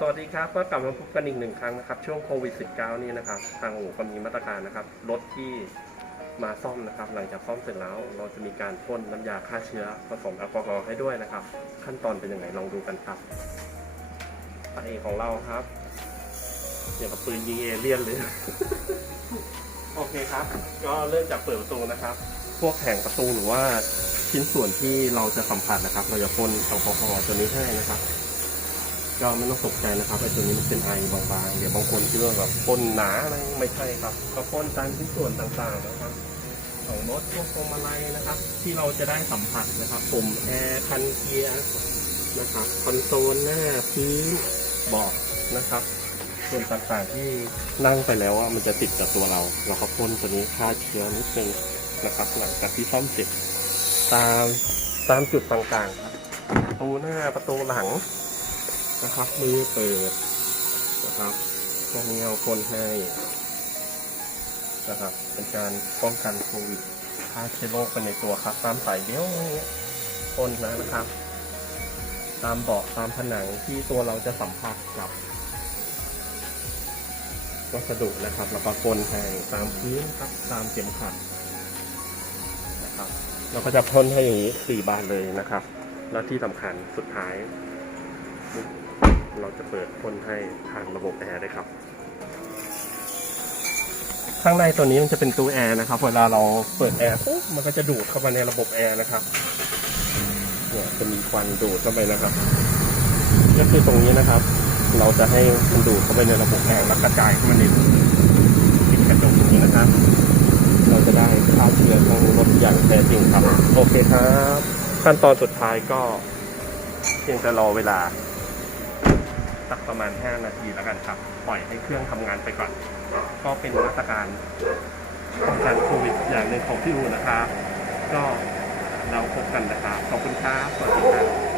สวัสดีครับก็กลับมาพบกันอีกหนึ่งครั้งนะครับ ช่วงโควิด -19 นี่นะครับ ทางอู่ก็มีมาตรการนะครับรถที่มาซ่อมนะครับ หลังจากซ่อมเสร็จแล้ว เราจะมีการพ่นน้ำยาฆ่าเชื้อผสมแอลกอฮอล์ให้ด้วยนะครับ ขั้นตอนเป็นยังไงลองดูกันครับพระเอกของเราครับอย่างกับปืนยิงเอเลี่ยนเลยโอเคครับ ก็เริ่มจากเปิดประตูนะครับ พวกแผงประตูหรือว่าชิ้นส่วนที่เราจะสัมผัสนะครับ เราจะพ่นแอลกอฮอล์ตัวนี้ให้นะครับ ก็ไม่ต้องตกใจนะครับไอ้ตัวนี้มันเป็นไอบางๆ เดี๋ยวบางคนคิดว่าแบบพ่นหนาอะไรไม่ใช่ครับ ก็พ่นตามชิ้นส่วนต่างๆนะครับของรถพวกพวงมาลัยนะครับ ที่เราจะได้สัมผัสนะครับปุ่มแอร์คันเกียร์นะครับคอนโซลหน้าพื้นเบาะนะครับ ส่วนต่างๆที่นั่งไปแล้วว่ามันจะติดกับตัวเรา เราก็พ่นตัวนี้ฆ่าเชื้อนิดนึงนะครับหลังจากที่ซ่อมเสร็จตามตามจุดต่างๆครับประตูหน้าประตูหลัง นะครับ มือเปิดนะครับพวกนี้เอาคนให้นะครับ เป็นการป้องกันโควิดฆ่าเชื้อโรคไปในตัวครับ ตามสายเบี้ยวอย่างเงี้ยพ่นนะนะครับ ตามเบาะตามผนังที่ตัวเราจะสัมผัสกับวัสดุนะครับแล้วก็พ่นให้ตามพื้นครับตามเข็มขัดนะครับ เราก็จะพ่นให้อย่างนี้สี่บานเลยนะครับ แล้วที่สำคัญสุดท้าย เราจะเปิดพ่นให้ทางระบบแอร์ได้ครับ ข้างในตัวนี้มันจะเป็นตู้แอร์นะครับ เวลาเราเปิดแอร์ปุ๊บมันก็จะดูดเข้ามาในระบบแอร์นะครับเนี่ยจะมีควันดูดเข้าไปนะครับ ก็คือตรงนี้นะครับ เราจะให้มันดูดเข้าไปในระบบแอร์แล้วกระจายเข้ามาในปิดกระจกอย่างนี้นะครับ เราจะได้ฆ่าเชื้อของรถอย่างแท้จริงครับ โอเคครับ ขั้นตอนสุดท้ายก็เพียงแต่รอเวลา สักประมาณ 5 นาทีแล้วกันครับ ปล่อยให้เครื่องทำงานไปก่อน ก็เป็นมาตรการป้องกันโควิดอย่างหนึ่งของที่อูนะครับ ก็เราพบกันนะครับ ขอบคุณครับ สวัสดีครับ